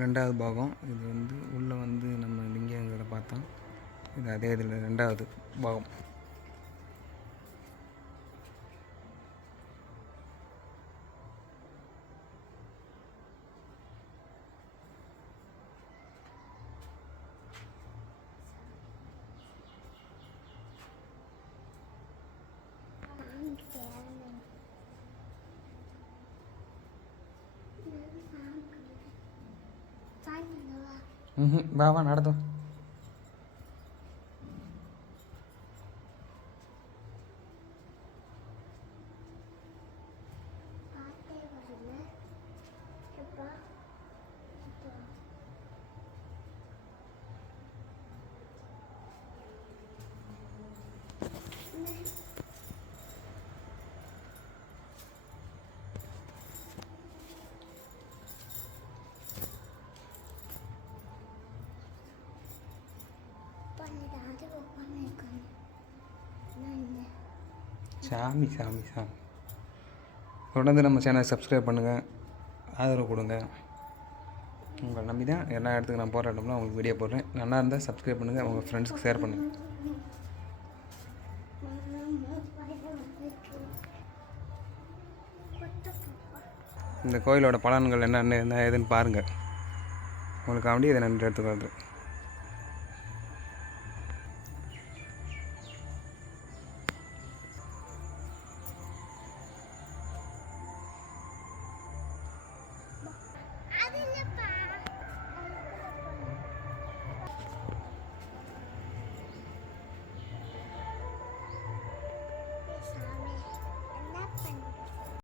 ரெண்டாவது பாகம். இது வந்து உள்ளே வந்து நம்ம லிங்கங்களை பார்த்தோம் இது அதே இதில் ரெண்டாவது பாகம். బావా నడదు. சாமி சாமி சாமி. தொடர்ந்து நம்ம சேனலை சப்ஸ்கிரைப் பண்ணுங்கள் ஆதரவு கொடுங்க. உங்களை நம்பி தான் எல்லா இடத்துக்கு நான் போகிற இடம்லாம் உங்களுக்கு வீடியோ போடுறேன். நல்லா இருந்தால் சப்ஸ்கிரைப் பண்ணுங்கள் உங்கள் ஃப்ரெண்ட்ஸ்க்கு ஷேர் பண்ணுங்கள் இந்த கோயிலோட பலன்கள் என்னென்ன என்ன ஏதுன்னு பாருங்கள் உங்களுக்கு அப்படியே இதை நன்றி எடுத்துக்கிறது.